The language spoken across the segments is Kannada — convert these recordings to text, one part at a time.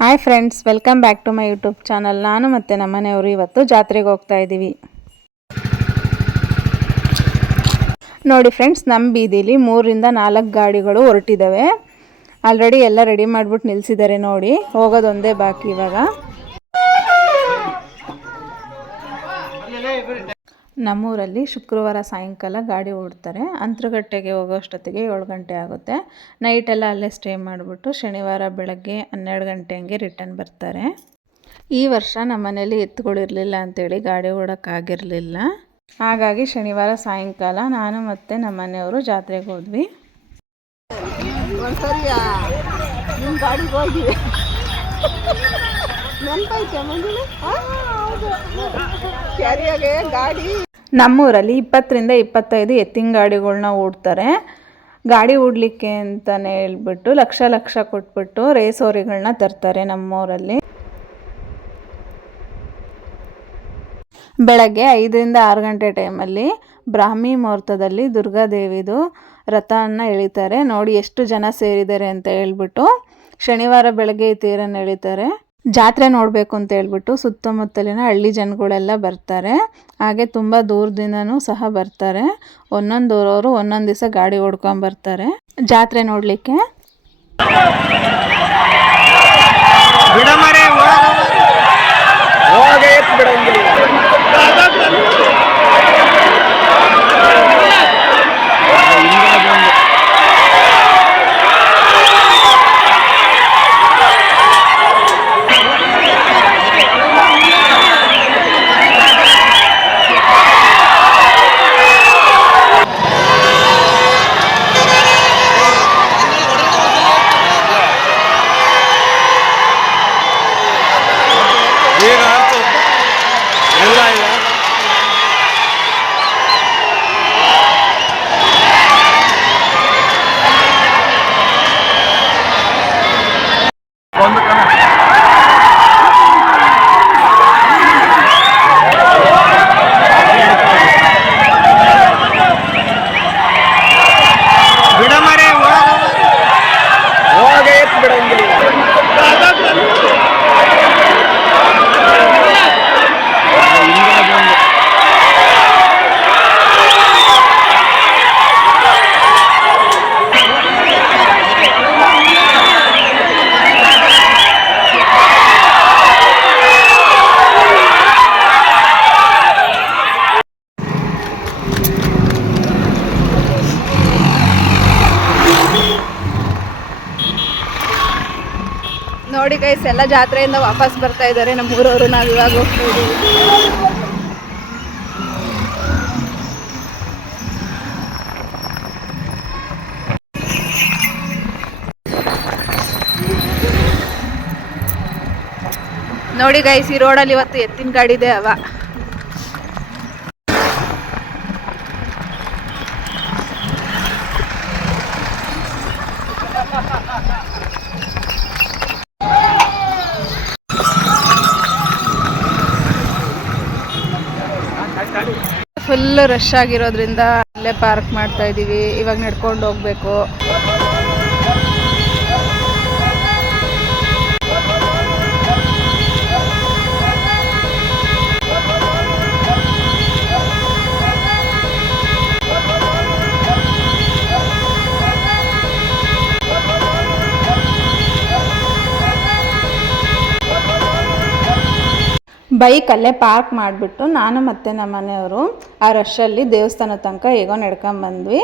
Hi friends welcome back to my YouTube channel ನಾನು ಮತ್ತು ನಮ್ಮ ಮನೆಯವರು ಇವತ್ತು ಜಾತ್ರೆಗೆ ಹೋಗ್ತಾ ಇದ್ದೀವಿ. ನೋಡಿ ಫ್ರೆಂಡ್ಸ್ ನಮ್ಮ ಬೀದಿಲಿ ಮೂರಿಂದ ನಾಲ್ಕು ಗಾಡಿಗಳು ಹೊರಟಿದ್ದಾವೆ. ಆಲ್ರೆಡಿ ಎಲ್ಲ ರೆಡಿ ಮಾಡಿಬಿಟ್ಟು ನಿಲ್ಲಿಸಿದ್ದಾರೆ ನೋಡಿ. ಹೋಗೋದೊಂದೇ ಬಾಕಿ ಇವಾಗ. ನಮ್ಮೂರಲ್ಲಿ ಶುಕ್ರವಾರ ಸಾಯಂಕಾಲ ಗಾಡಿ ಓಡ್ತಾರೆ. ಅಂತರಗಟ್ಟೆಗೆ ಹೋಗೋಷ್ಟೊತ್ತಿಗೆ ಏಳು ಗಂಟೆ ಆಗುತ್ತೆ. ನೈಟೆಲ್ಲ ಅಲ್ಲೇ ಸ್ಟೇ ಮಾಡಿಬಿಟ್ಟು ಶನಿವಾರ ಬೆಳಗ್ಗೆ ಹನ್ನೆರಡು ಗಂಟೆ ಹಂಗೆ ರಿಟರ್ನ್ ಬರ್ತಾರೆ. ಈ ವರ್ಷ ನಮ್ಮ ಮನೇಲಿ ಎತ್ತುಗಳಿರಲಿಲ್ಲ ಅಂತೇಳಿ ಗಾಡಿ ಓಡೋಕ್ಕಾಗಿರಲಿಲ್ಲ ಹಾಗಾಗಿ ಶನಿವಾರ ಸಾಯಂಕಾಲ ನಾನು ಮತ್ತು ನಮ್ಮ ಮನೆಯವರು ಜಾತ್ರೆಗೆ ಹೋದ್ವಿ. ಗಾಡಿ. ನಮ್ಮೂರಲ್ಲಿ ಇಪ್ಪತ್ತರಿಂದ ಇಪ್ಪತ್ತೈದು ಎತ್ತಿನ ಗಾಡಿಗಳನ್ನ ಓಡ್ತಾರೆ. ಗಾಡಿ ಓಡಲಿಕ್ಕೆ ಅಂತಲೇ ಹೇಳ್ಬಿಟ್ಟು ಲಕ್ಷ ಲಕ್ಷ ಕೊಟ್ಬಿಟ್ಟು ರೇಸ್ ಹೋರಿಗಳನ್ನ ತರ್ತಾರೆ ನಮ್ಮೂರಲ್ಲಿ. ಬೆಳಗ್ಗೆ ಐದರಿಂದ ಆರು ಗಂಟೆ ಟೈಮಲ್ಲಿ ಬ್ರಾಹ್ಮಿ ಮುಹೂರ್ತದಲ್ಲಿ ದುರ್ಗಾದೇವಿದು ರಥವನ್ನು ಎಳಿತಾರೆ. ನೋಡಿ ಎಷ್ಟು ಜನ ಸೇರಿದ್ದಾರೆ ಅಂತ ಹೇಳ್ಬಿಟ್ಟು ಶನಿವಾರ ಬೆಳಗ್ಗೆ ಈ ತೇರನ್ನು ಎಳಿತಾರೆ. ಜಾತ್ರೆ ನೋಡಬೇಕು ಅಂತ ಹೇಳ್ಬಿಟ್ಟು ಸುತ್ತಮುತ್ತಲಿನ ಹಳ್ಳಿ ಜನಗಳೆಲ್ಲ ಬರ್ತಾರೆ. ಹಾಗೆ ತುಂಬ ದೂರದಿಂದನೂ ಸಹ ಬರ್ತಾರೆ. ಒಂದೊಂದು ಊರವರು ಒಂದೊಂದು ದಿವಸ ಗಾಡಿ ಓಡ್ಕೊಂಬರ್ತಾರೆ ಜಾತ್ರೆ ನೋಡಲಿಕ್ಕೆ. ಬಿಡಮರೆ ಹೋಗೇ ಬಿಡಂಗಿಲ್ಲ ಈಗ ಅಂತೂ ಎಲ್ಲ ಇಲ್ಲ ಒಂದು ಕಣ ಬಿಡಮರೆ ಹೋಗೇ ಬಿಡಂಗಿಲ್ಲ ನೋಡಿ ಗೈಸ್ ಎಲ್ಲ ಜಾತ್ರೆಯಿಂದ ವಾಪಸ್ ಬರ್ತಾ ಇದ್ದಾರೆ. ನಮ್ಮ ಊರವರು ನಾವು ಇವಾಗ ಹೋಗ್ತಾ ನೋಡಿ ಗೈಸ್ ಈ ರೋಡಲ್ಲಿ ಇವತ್ತು ಎತ್ತಿನ ಗಾಡಿ ಇದೆ ಅವ. ಫುಲ್ ರಶ್ ಆಗಿರೋದ್ರಿಂದ ಅಲ್ಲೇ ಪಾರ್ಕ್ ಮಾಡ್ತಾ ಇದ್ದೀವಿ ಇವಾಗ ನಡ್ಕೊಂಡು ಹೋಗ್ಬೇಕು. ಬೈಕ್ ಅಲ್ಲೇ ಪಾರ್ಕ್ ಮಾಡಿಬಿಟ್ಟು ನಾನು ಮತ್ತು ನಮ್ಮ ಮನೆಯವರು ಆ ರಶಲ್ಲಿ ದೇವಸ್ಥಾನ ತನಕ ಹೇಗೋ ನಡ್ಕೊಂಬಂದ್ವಿ.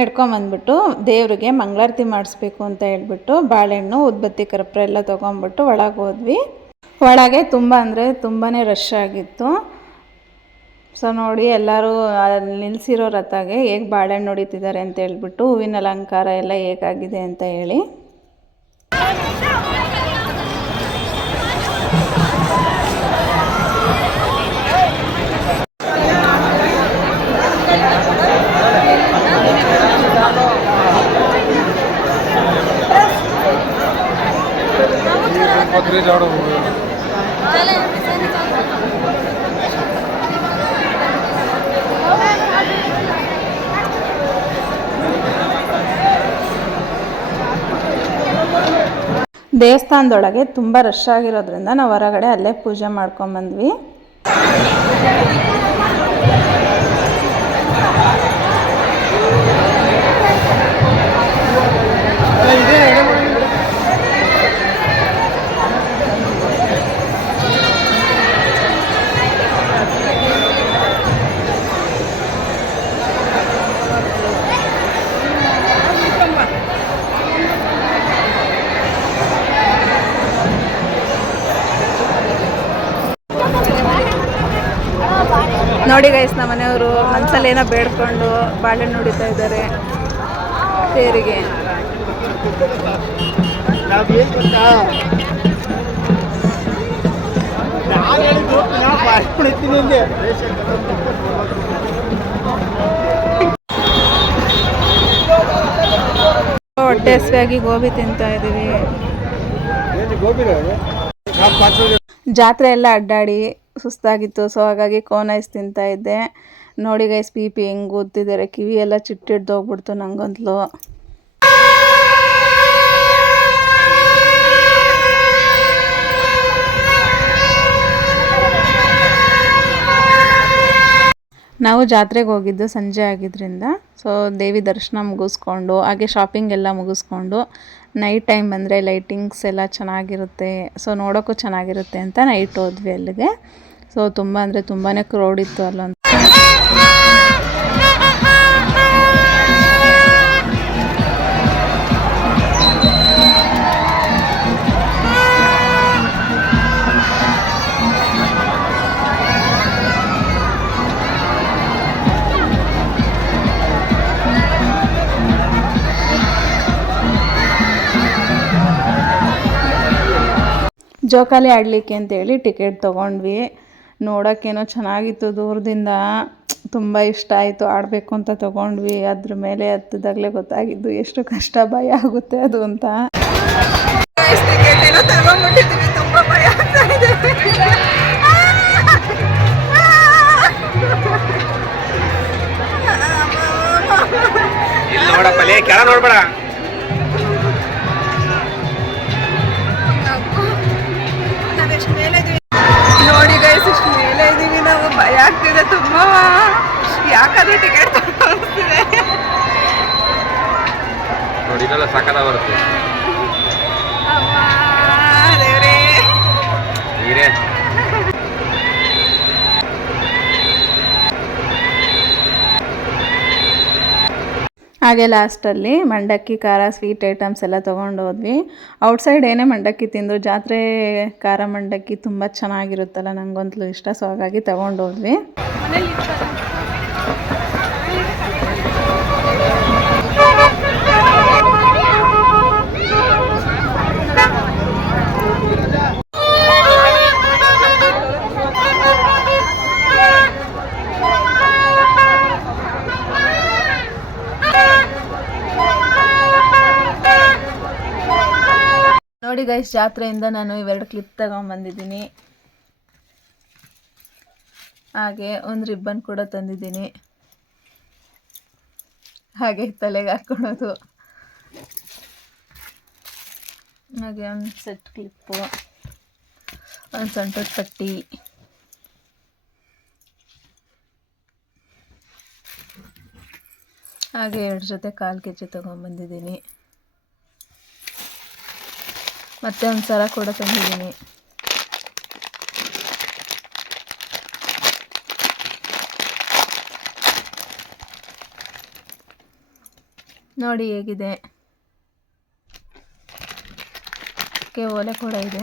ನಡ್ಕೊಂಬಂದ್ಬಿಟ್ಟು ದೇವರಿಗೆ ಮಂಗಳಾರತಿ ಮಾಡಿಸ್ಬೇಕು ಅಂತ ಹೇಳ್ಬಿಟ್ಟು ಬಾಳೆಹಣ್ಣು ಉದ್ಬತ್ತಿ ಕರ್ಪೂರ ಎಲ್ಲ ತೊಗೊಂಬಿಟ್ಟು ಒಳಗೆ ಹೋದ್ವಿ. ಒಳಗೆ ತುಂಬ ಅಂದರೆ ತುಂಬಾ ರಶ್ ಆಗಿತ್ತು. ಸೊ ನೋಡಿ ಎಲ್ಲರೂ ಅಲ್ಲಿ ನಿಲ್ಲಿಸಿರೋ ರಥಗೆ ಹೇಗೆ ಬಾಳೆಹಣ್ಣು ಹೊಡಿತಿದ್ದಾರೆ ಅಂತ ಹೇಳ್ಬಿಟ್ಟು ಹೂವಿನ ಅಲಂಕಾರ ಎಲ್ಲ ಹೇಗಾಗಿದೆ ಅಂತ ಹೇಳಿ. ક્રેઝ આવડો ದೇವಸ್ಥಾನದೊಳಗೆ ತುಂಬ ರಶ್ ಆಗಿರೋದ್ರಿಂದ ನಾವು ಹೊರಗಡೆ ಅಲ್ಲೇ ಪೂಜೆ ಮಾಡ್ಕೊಂಬಂದ್ವಿ ಇದೆ ನೋಡಿ ಗೈಸ್ ನಮ್ಮ ಮನೆಯವರು ಮನ್ಸಲ್ಲಿ ಏನೋ ಬೇಡ್ಕೊಂಡು ಬಾಳೆಹಣ್ಣು ಹೊಡಿತಾ ಇದ್ದಾರೆ. ತೇರಿಗೆ. ಹೊಟ್ಟೆ ಹಸಿವಾಗಿ ಗೋಬಿ ತಿಂತಾ ಇದೀವಿ. ಜಾತ್ರೆ ಎಲ್ಲ ಅಡ್ಡಾಡಿ ಸುಸ್ತಾಗಿತ್ತು. ಸೊ ಹಾಗಾಗಿ ಕೋನ್ ಐಸ್ ತಿಂತಾ ಇದ್ದೆ. ನೋಡಿ ಗೈಸ್ ಪಿ ಪಿ ಹೆಂಗೆ ಓದ್ತಿದ್ದಾರೆ. ಕಿವಿ ಎಲ್ಲ ಚಿಟ್ಟಿಡ್ದು ಹೋಗ್ಬಿಡ್ತು ನಂಗಂತಲೂ. ನಾವು ಜಾತ್ರೆಗೆ ಹೋಗಿದ್ದು ಸಂಜೆ ಆಗಿದ್ದರಿಂದ ಸೊ ದೇವಿ ದರ್ಶನ ಮುಗಿಸ್ಕೊಂಡು, ಹಾಗೆ ಶಾಪಿಂಗ್ ಎಲ್ಲ ಮುಗಿಸ್ಕೊಂಡು ನೈಟ್ ಟೈಮ್ ಬಂದರೆ ಲೈಟಿಂಗ್ಸ್ ಎಲ್ಲ ಚೆನ್ನಾಗಿರುತ್ತೆ. ಸೊ ನೋಡೋಕ್ಕೂ ಚೆನ್ನಾಗಿರುತ್ತೆ ಅಂತ ನೈಟ್ ಹೋದ್ವಿ ಅಲ್ಲಿಗೆ. ಸೊ ತುಂಬ ಅಂದರೆ ತುಂಬಾ ಕ್ರೌಡ್ ಇತ್ತು ಅಲ್ಲೊಂದು. ಜೋಕಾಲಿ ಆಡಲಿಕ್ಕೆ ಅಂತೇಳಿ ಟಿಕೆಟ್ ತೊಗೊಂಡ್ವಿ. ನೋಡೋಕ್ಕೇನೋ ಚೆನ್ನಾಗಿತ್ತು ದೂರದಿಂದ. ತುಂಬ ಇಷ್ಟ ಆಯಿತು, ಆಡಬೇಕು ಅಂತ ತೊಗೊಂಡ್ವಿ. ಅದ್ರ ಮೇಲೆ ಹತ್ತಿದಾಗಲೇ ಗೊತ್ತಾಗಿದ್ದು ಎಷ್ಟು ಕಷ್ಟ ಭಯ ಆಗುತ್ತೆ ಅದು ಅಂತ. ನೋಡಪ್ಪ ನೋಡ್ಬೇಡ. ಟಿಕೆಟ್ ತಗೊಂಡಿದೆ ನೋಡಿ ಇದೆಲ್ಲ ಸಕಲ ಬರುತ್ತೆ. ದೇವ್ರೇ ನೀರೇ ಹಾಗೆ ಲಾಸ್ಟಲ್ಲಿ ಮಂಡಕ್ಕಿ ಖಾರ ಸ್ವೀಟ್ ಐಟಮ್ಸ್ ಎಲ್ಲ ತೊಗೊಂಡು ಹೋದ್ವಿ. ಔಟ್ಸೈಡ್ ಏನೇ ಮಂಡಕ್ಕಿ ತಿಂದರು ಜಾತ್ರೆ ಖಾರ ಮಂಡಕ್ಕಿ ತುಂಬ ಚೆನ್ನಾಗಿರುತ್ತಲ್ಲ ನನಗಂತಲೂ ಇಷ್ಟ ಸೊ ಹಾಗಾಗಿ ತೊಗೊಂಡು ಹೋದ್ವಿ. ನೋಡಿ ಗೈಸ್ ಜಾತ್ರೆಯಿಂದ ನಾನು ಇವೆರಡು ಕ್ಲಿಪ್ ತಗೊಂಬಂದಿದ್ದೀನಿ. ಹಾಗೆ ಒಂದು ರಿಬ್ಬನ್ ಕೂಡ ತಂದಿದ್ದೀನಿ. ಹಾಗೆ ತಲೆಗೆ ಹಾಕ್ಕೊಳೋದು ಹಾಗೆ ಒಂದು ಸೆಟ್ ಕ್ಲಿಪ್ಪು ಒಂದು ಸೊಂಟದ ಪಟ್ಟಿ. ಹಾಗೆ ಎರಡು ಜೊತೆ ಕಾಲು ಕೆ ಜಿ ತೊಗೊಂಬಂದಿದ್ದೀನಿ. ಮತ್ತೆ ಒಂದು ಸರ ಕೂಡ ತಂದಿದ್ದೀನಿ. ನೋಡಿ ಹೇಗಿದೆ. ಕೆ ಓಲೆ ಕೂಡ ಇದೆ.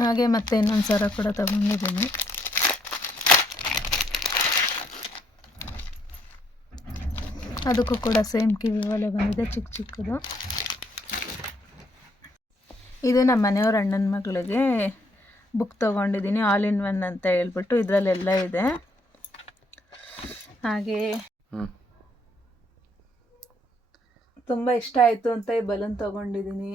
ಹಾಗೆ ಮತ್ತೆ ಇನ್ನೊಂದು ಸರ ಕೂಡ ತಗೊಂಡಿದ್ದೀನಿ. ಅದಕ್ಕೂ ಕೂಡ ಸೇಮ್ ಕಿವಿ ಒಲೆ ಬಂದಿದೆ ಚಿಕ್ಕ ಚಿಕ್ಕದು. ಇದು ನಮ್ಮ ಮನೆಯವ್ರ ಅಣ್ಣನ ಮಗಳಿಗೆ ಬುಕ್ ತೊಗೊಂಡಿದ್ದೀನಿ ಆಲ್ ಇನ್ ಒನ್ ಅಂತ ಹೇಳ್ಬಿಟ್ಟು ಇದರಲ್ಲೆಲ್ಲ ಇದೆ. ಹಾಗೆ ತುಂಬ ಇಷ್ಟ ಆಯಿತು ಅಂತ ಈ ಬಲೂನ್ ತೊಗೊಂಡಿದ್ದೀನಿ.